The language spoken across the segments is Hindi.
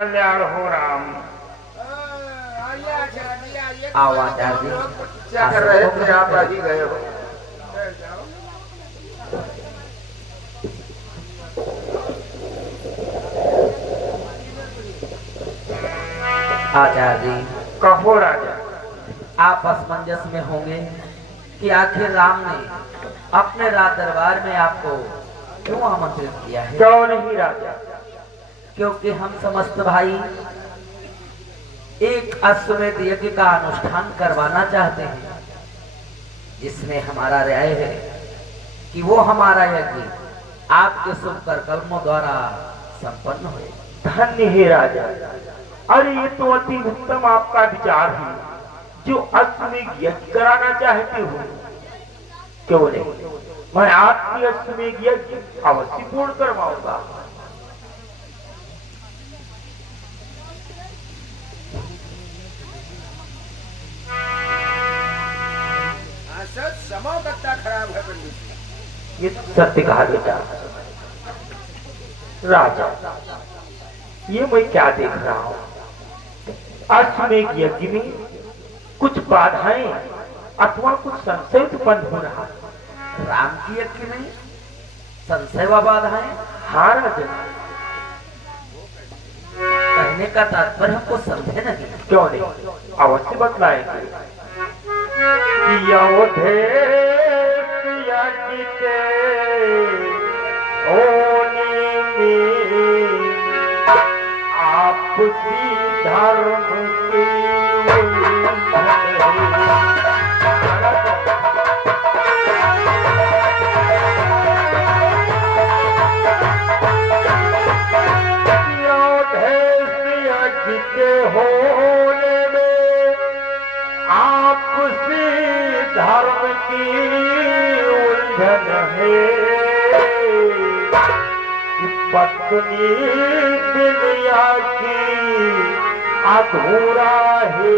कल्याण हो राम। आवाज आ गई। क्या कर रहे थे आप? आ ही गए हो। आचार्य जी, कहो राजा। आप असमंजस में होंगे कि आखिर राम ने अपने राज दरबार में आपको क्यों आमंत्रित किया है? क्यों नहीं राजा? क्योंकि हम समस्त भाई एक अश्वमेध यज्ञ का अनुष्ठान करवाना चाहते हैं, जिसमें हमारा राय है कि वो हमारा यज्ञ आपके शुभ कर्मों द्वारा संपन्न हो। धन्य है राजा। अरे ये तो अति उत्तम आपका विचार है, जो अश्वमेध यज्ञ कराना चाहते हो। क्यों नहीं, मैं आपकी अश्वमेध यज्ञ अवश्य पूर्ण करवाऊंगा। खराब है पंडित। ये सत्य कहा बेटा। राजा, ये मैं क्या देख रहा हूँ? अश्वमेध यज्ञ में कुछ बाधाएं अथवा कुछ संशय उत्पन्न हो रहा है। राम की यज्ञ में संशय व बाधाएं? हाँ राजा। कहने का तात्पर्य हमको समझे नहीं। क्यों नहीं, अवश्य बतलाएंगे। आपसी धर्म की होने में आपसी धर्म की उलझन है। पत्नी दुनिया की अधूरा है,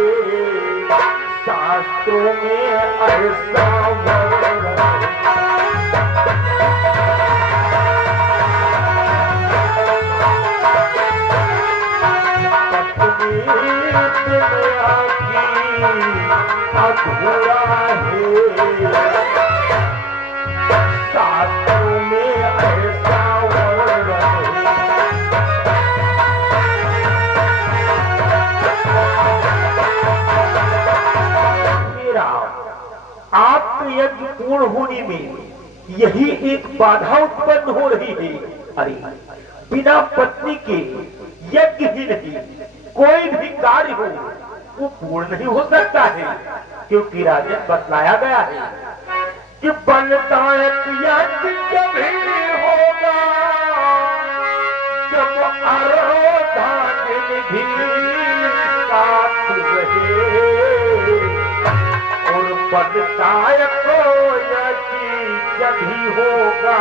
शास्त्रों में ऐसा वर्णन है। पत्नी दुनिया की अधूरा है, शास्त्रों में ऐसा आपके यज्ञ पूर्ण होने में यही एक बाधा उत्पन्न हो रही है। अरे बिना पत्नी के यज्ञ ही नहीं, कोई भी कार्य हो वो पूर्ण नहीं हो सकता है। क्योंकि राजन बतलाया गया है कि बलदायक यज्ञ जब ही होगा जब आराधन भी साथ रहे। बलदायक यज्ञ जब ही होगा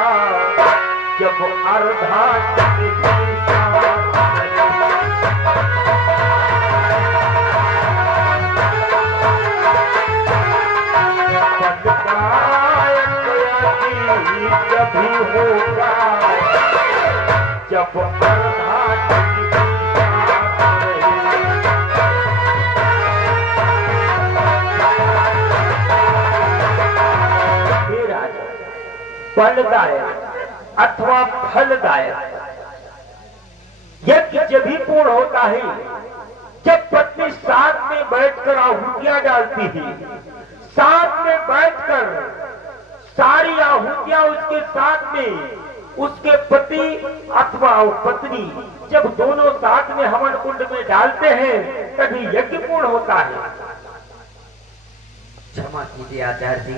जब अर्धांगिनी भी साथ रहे। बलदायक यज्ञ जब ही होगा जब अर्धांगिनी फलदायक अथवा फलदायक यज्ञ जब भी पूर्ण होता है जब पत्नी साथ में बैठकर आहुतियां डालती है, साथ में बैठकर सारी आहुतियां उसके साथ में उसके पति अथवा पत्नी जब दोनों साथ में हवन कुंड में डालते हैं तभी यज्ञ पूर्ण होता है। क्षमा कीजिए आचार्य जी,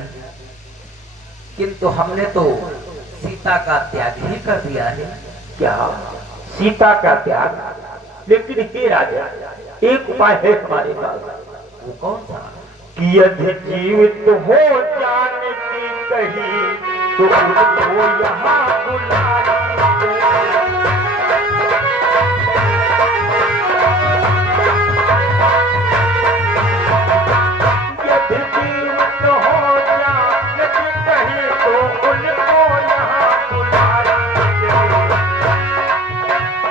किंतु हमने तो सीता का त्याग ही कर दिया है। क्या सीता का त्याग? लेकिन हे राजा, एक उपाय है हमारे पास। वो कौन सा? कि यदि जीवित हो जाने की कही तो उसको यहाँ बुला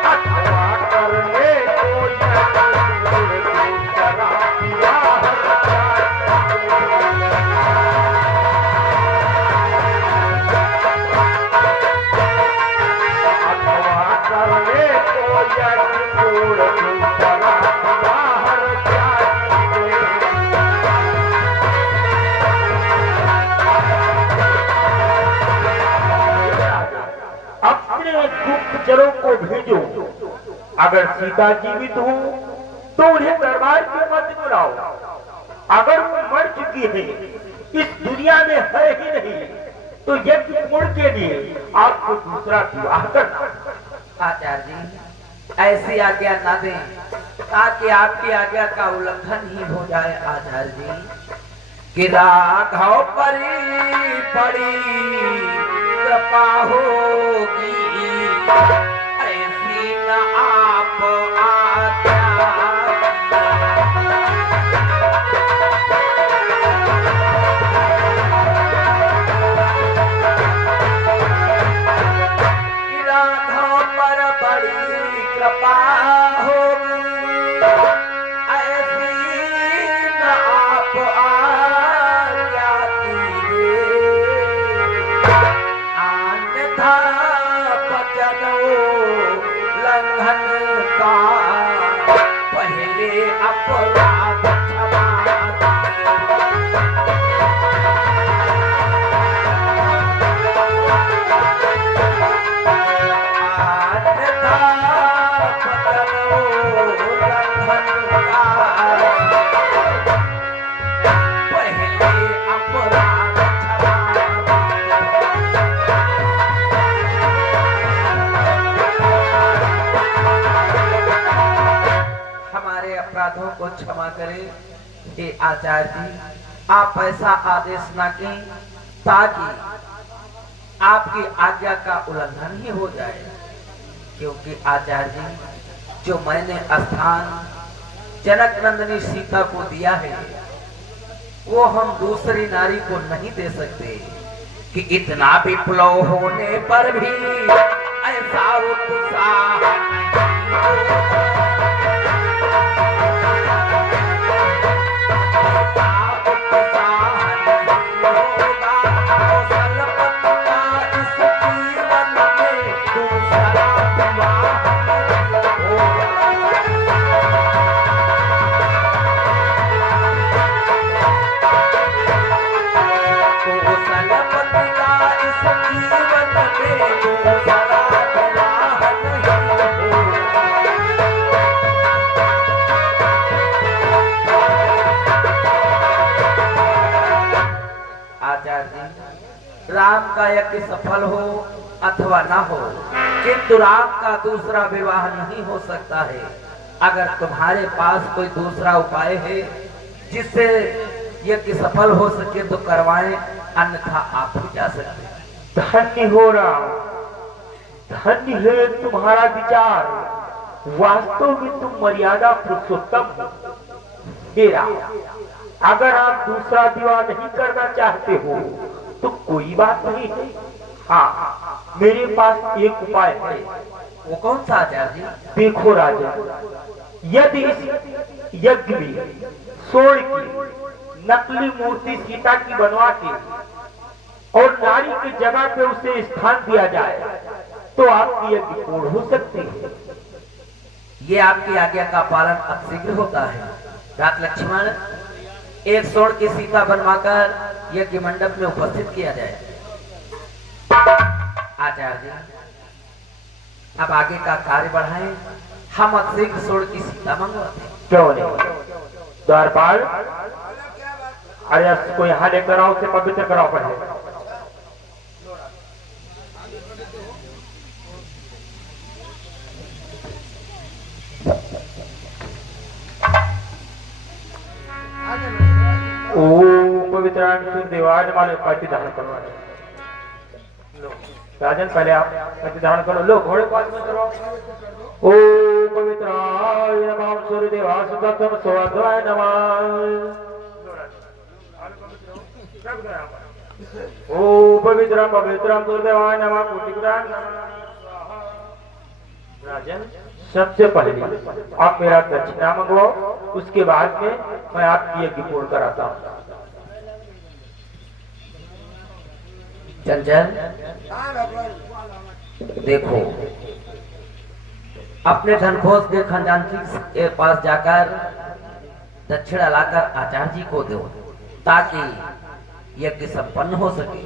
अथवा करने सीता जीवित हो तो उन्हें दरबार के मत बुलाओ। अगर वो मर चुकी है, इस दुनिया में है ही नहीं, तो यज्ञ पूर्ण के लिए आपको दूसरा विवाह करना। आचार्य जी ऐसी आज्ञा ना दें ताकि आपकी आज्ञा का उल्लंघन ही हो जाए। आचार्य जी कि राघव परी बड़ी कृपा होगी, ऐसी न आप आज्ञा कृपा होगी, ऐसी न आप आज्ञा कीजिए, अन्यथा बचनो लंघन का पहले अपराध क्षमा अपराधों को क्षमा करें। हे आचार्य जी आप ऐसा आदेश न करें ताकि आपकी आज्ञा का उल्लंघन ही हो जाए, क्योंकि आचार्य जी जो मैंने स्थान जनक नंदिनी सीता को दिया है वो हम दूसरी नारी को नहीं दे सकते कि इतना विप्लव होने पर भी ऐसा उत्साह राम का यज्ञ सफल हो अथवा ना हो, किंतु राम का दूसरा विवाह नहीं हो सकता है। अगर तुम्हारे पास कोई दूसरा उपाय है जिससे यज्ञ सफल हो सके तो करवाएं, अन्यथा आप भी जा सकते। धन्य हो राम, धन्य है तुम्हारा विचार। वास्तव में तुम मर्यादा पुरुषोत्तम हो। हे राम, अगर आप दूसरा विवाह नहीं करना चाहते हो तो कोई बात नहीं है। हाँ, मेरे पास एक उपाय है। वो कौन सा आचार्य जी? देखो राजा, यदि इस यज्ञ में स्वर्ण की नकली मूर्ति सीता की बनवा के और नारी की जगह पे उसे स्थान दिया जाए तो आपकी यज्ञ पूर्ण हो सकती है। ये आपकी आज्ञा का पालन अब शीघ्र होता है। रात लक्ष्मण एक स्वर्ण की सीता बनवाकर यज्ञ मंडप में उपस्थित किया जाए। आचार्य जी अब आगे का कार्य बढ़ाएं, हम अब शीघ्र स्वर्ण की सीता मंगवाते हैं। क्यों नहीं? द्वारपाल, अरे को यहाँ लेकर आओ, उसे पवित्र कराओ पहले। पवित्रान देवाज माले पाटी धारण करवा। राजन पहले आप पाटी धारण करो। लो घोड़े पास में करो। ओ पवित्राय नमः सूर्य देवास तत्व स्वाध्याय नमः। ओ पवित्रम पवित्रम सूर्यदेवाय नमः कोटिग्राम। राजन सबसे पहले आप मेरा दक्षिणा मंगवाओ, उसके बाद में मैं आपकी यज्ञ पूर्ण कराता हूँ। चंचल देखो, अपने धनखोज के खजांची के पास जाकर दक्षिणा लाकर आचार्य जी को दो ताकि यज्ञ संपन्न हो सके।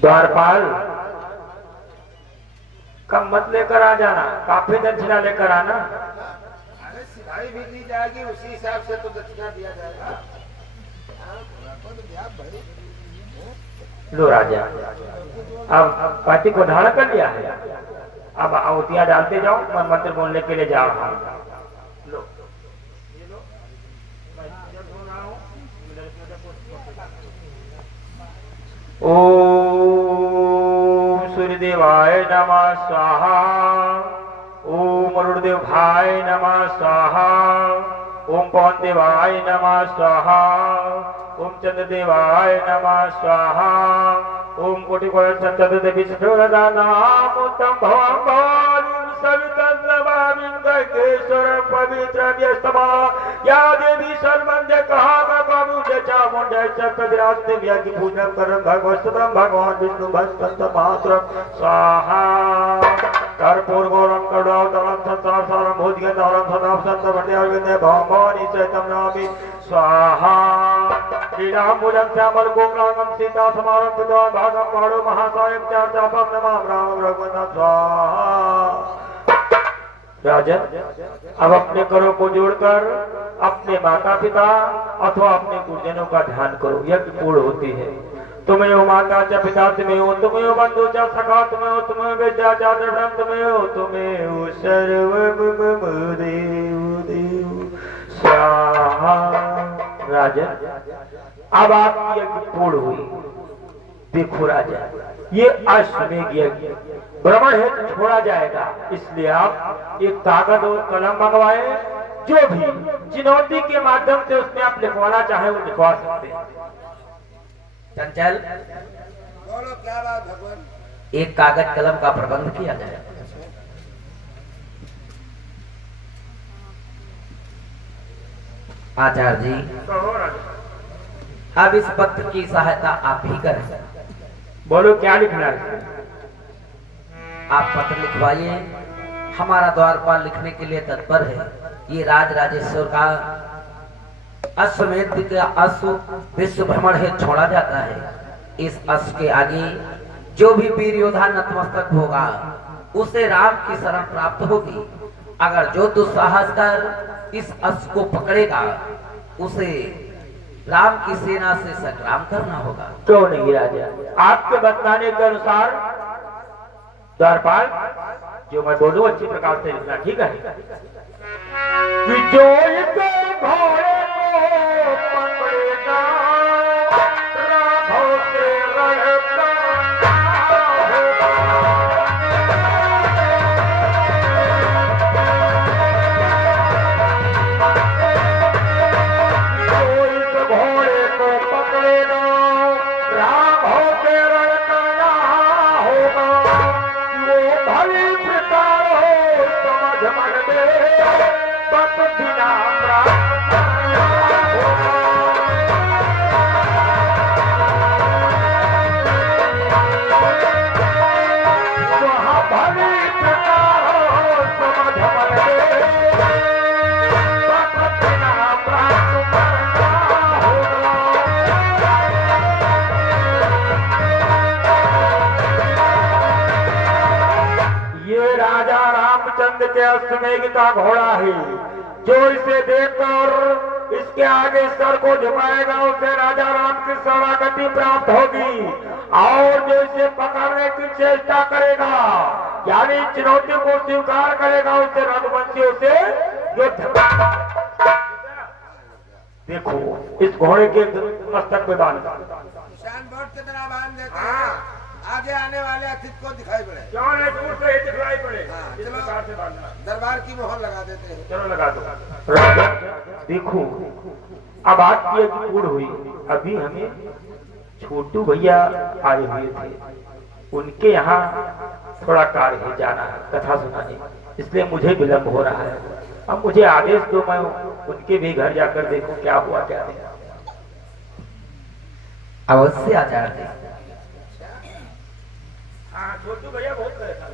द्वारपाल, कम मत लेकर आ जाना, काफी दक्षिणा लेकर आना। अरे सिलाई भी दी जाएगी, उसी हिसाब से तो दक्षिणा दिया जाएगा। लो राजा, अब पार्टी को धारण कर लिया है, अब आहुतियां डालते जाओ, मैं मंत्र बोलने के लिए जा रहा हूँ। लो ये लो, मैं जब बोल रहा हूँ ओम सूर्यदेवाय नमः स्वाहा, ओम अरुणदेव भाई नमः स्वाहा, ओम पवन देवाय नमः स्वाहा, ओम चंद्रदेवाय नमः स्वाहा, ओम कोटि कोटि नाम भवानी सवितंद्रवामिंगेश्वर पवित्र व्यस्तमा या देवी सर्वंध्य कहा चामुंडे चक्ररास्ते यज्ञ पूजन कर भगवत भगवान विष्णु भक्त मात्र स्वाहा कर्पूर गौरम करुणावतारम संसार सारम भूतगंधारम सदा संत वट्यार्गन्य भवानी चैतम नामि स्वाहा श्रीराम मूलम श्यामल गोकुलांगम सीता समारम पिता भागम पाड़ो महासायम चार चापम नमाम राम रघुनाथ स्वाहा। राजन, अब अपने करों को जोड़कर अपने माता पिता अथवा अपने गुरुजनों का ध्यान करो, यज्ञ पूर्ण होती है। तुम्हें हो माता च पिता तुम्हें हो, तुम्हें हो बंधु च सखा तुम्हें हो, तुम्हें विद्या च द्रविणम तुम्हें हो, तुम्हें हो सर्वम देव देव स्वाहा। राजन, अब आपकी यज्ञ पूर्ण हुई। देखो राजा, ये अश्वमेध यज्ञ भ्रमण हेतु छोड़ा जाएगा, इसलिए आप एक कागज और कलम मंगवाए, जो भी चुनौती के माध्यम से उसमें आप लिखवाना चाहे वो लिखवा सकते हैं। चंचल, बोलो क्या बात भगवान। एक कागज कलम का प्रबंध किया जाए। आचार्य जी, अब इस पत्र की सहायता आप ही करें। बोलो क्या लिखना है? आप पत्र लिखवाइए, हमारा द्वारपाल लिखने के लिए तत्पर है। ये राज राजेश्वर का अश्वमेध का अश्व विश्व भ्रमण है छोड़ा जाता है। इस अश्व के आगे जो भी वीर योद्धा नतमस्तक होगा उसे राम की शरण प्राप्त होगी। अगर जो दुस्साहस कर इस अश्व को पकड़ेगा उसे राम की सेना से संग्राम करना होगा। क्यों नहीं राजा, आपके बताने के अनुसार द्वारपाल जो मैं बोलूं अच्छी प्रकार से लिखना, ठीक है? विजय के घोड़े को पकड़ेगा राघव के रण का घोड़े को पकड़ेगा राघव के रण का होगा। वो भली प्रकार हो समझ मन में बस बिना वहाँ भली प्रकार हो समझ मन में बस बिना ये राजा रामचंद्र के अश्वमेध का घोड़ा है। जो इसे देखकर इसके आगे सर को झुकाएगा उसे राजा राम की शरणागति प्राप्त होगी, और जो इसे पकड़ने की चेष्टा करेगा यानी चुनौती को स्वीकार करेगा उसे रघुवंशियों से युद्ध। देखो इस घोड़े के मस्तक पे बांध निशान बोर्ड की तरह बांध देते हैं, आगे आने वाले अतिथि को दिखाई पड़े। क्यों नहीं, दूर से ही दिखाई पड़े। हाँ, इस प्रकार से बांधना। दरबार की मोहर लगा देते हैं। चलो लगा दो। राजा देखो, अब आपकी यज्ञ पूर्ण हुई। अभी हमें छोटू भैया आए हुए थे, उनके यहाँ थोड़ा कार्य है, जाना है कथा सुनाने, इसलिए मुझे विलंब हो रहा है। अब मुझे आदेश दो, मैं उनके भी घर जाकर देखूं क्या हुआ क्या नहीं। अवश्य आचार्य। हाँ, छोटू भैया बहुत परेशान।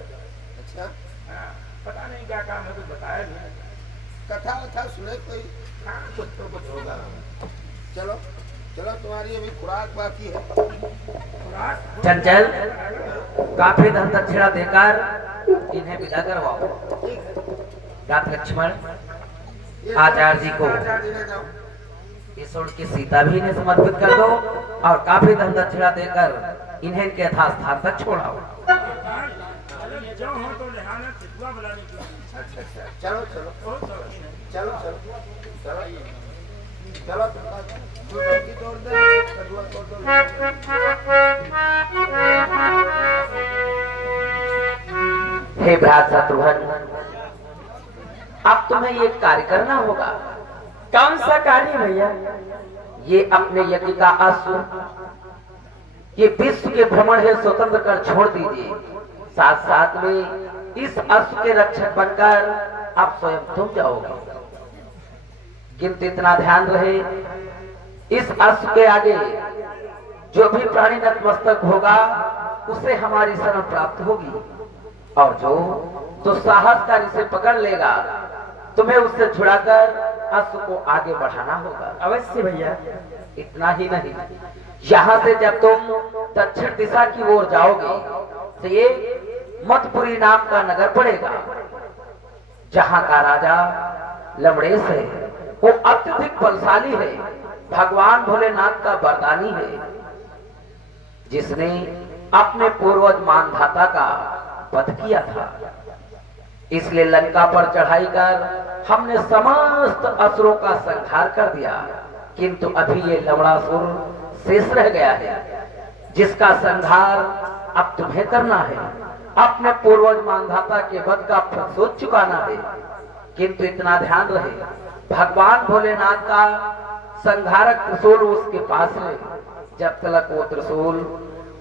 अच्छा, हाँ, पता नहीं क्या काम है, कुछ बताया नहीं। कथा वथा सुने कोई? हाँ, कुछ तो कुछ होगा। चलो चलो, तुम्हारी अभी खुराक बाकी है। चंचल, काफी धन दक्षिणा देकर इन्हें विदा करवाओ। ठीक है। रात लक्ष्मण ये आचार्य जी को आचार्य जी ले जाओ। इस ओर की सीता भी इन्हें समर्पित कर दो और काफी धन दक्षिणा देकर इन्हें इनके यथास्थान तक छोड़ाओ। अच्छा अच्छा, चलो चलो चलो चलो चलो चलो तू लड़की तोड़ दे, कदुआ तोड़ दो। हे भ्रात शत्रुघ्न, अब तुम्हें ये कार्य करना होगा। कौन सा कार्य भैया? ये अपने यज्ञ का अश्व ये विश्व के भ्रमण है स्वतंत्र कर छोड़ दीजिए। साथ साथ में इस अश्व के रक्षक बनकर आप स्वयं तुम जाओगे। किंतु इतना ध्यान रहे, इस अश्व के आगे जो भी प्राणी नतमस्तक होगा उसे हमारी शरण प्राप्त होगी, और जो साहस का इसे पकड़ लेगा तुम्हें उससे छुड़ाकर अश्व को आगे बढ़ाना होगा। अवश्य भैया। इतना ही नहीं, यहाँ से जब तुम दक्षिण दिशा की ओर जाओगे तो ये मतपुरी नाम का नगर पड़ेगा, जहाँ का राजा लमड़ेश है। वो अत्यधिक बलशाली है, भगवान भोलेनाथ का वरदानी है, जिसने अपने पूर्वज मानधाता का वध किया था। इसलिए लंका पर चढ़ाई कर हमने समस्त असुरों का संहार कर दिया, किंतु अभी ये लवणासुर शेष रह गया है, जिसका संहार अब तुम्हें करना है। अपने पूर्वज मानधाता के वध का प्रतिशोध चुकाना है। किंतु इतना ध्यान रहे, भगवान भोलेनाथ का संहारक त्रिशूल उसके पास है। जब तक वो त्रिशूल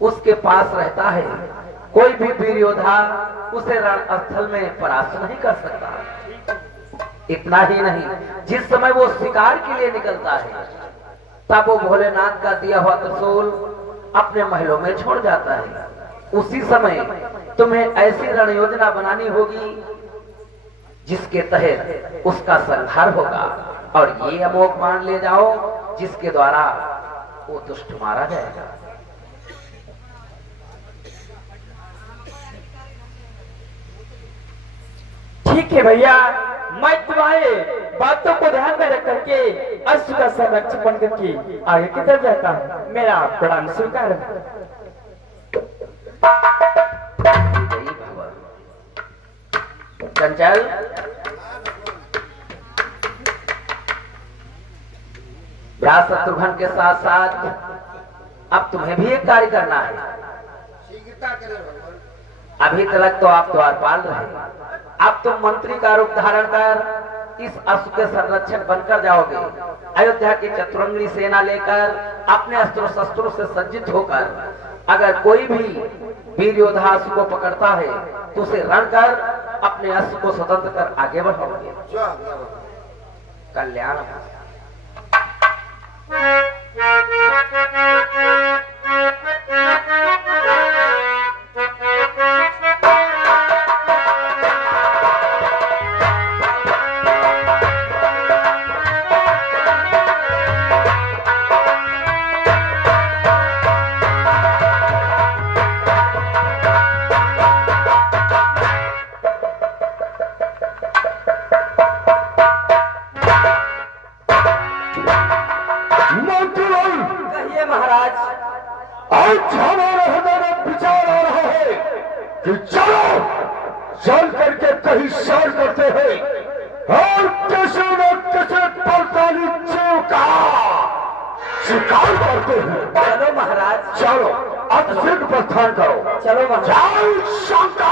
उसके पास रहता है, कोई भी वीर योद्धा उसे रणस्थल में परास्त नहीं कर सकता। इतना ही नहीं, जिस समय वो शिकार के लिए निकलता है तब वो भोलेनाथ का दिया हुआ त्रिशूल अपने महलों में छोड़ जाता है। उसी समय तुम्हें ऐसी रण योजना बनानी होगी जिसके तहत उसका संहार होगा, और ये अमोघ मान ले जाओ जिसके द्वारा वो दुष्ट मारा जाएगा। ठीक है भैया, मैं तुम्हारे बातों को ध्यान में रख करके अश्व का संरक्षक बन करके आगे की तरफ जाता हूँ। मेरा प्रणाम स्वीकार। चंचल, भ्रात शत्रुघ्न के साथ साथ अब तुम्हें भी एक कार्य करना है। शीघ्रता करें भगवान। अभी तक तो आप द्वारपाल रहे, अब तुम मंत्री का रूप धारण कर इस अश्व के संरक्षक बनकर जाओगे। अयोध्या की चतुरंगी सेना लेकर अपने अस्त्र शस्त्रों से सज्जित होकर अगर कोई भी वीर योद्धा अश्व को पकड़ता है तो उसे रण कर अपने अश्व को स्वतंत्र कर आगे बढ़ाओगे। जो आ गया वो। कल्याण। कहिए महाराज। आज हमारे हृदय में विचार आ रहा है कि चलो चल करके कहीं सैर करते हैं और किसी न किसी बलशाली जीव का शिकार करते हैं। चलो महाराज। चलो अब सिद्ध प्रस्थान करो। चलो महाराज। जय शंकर।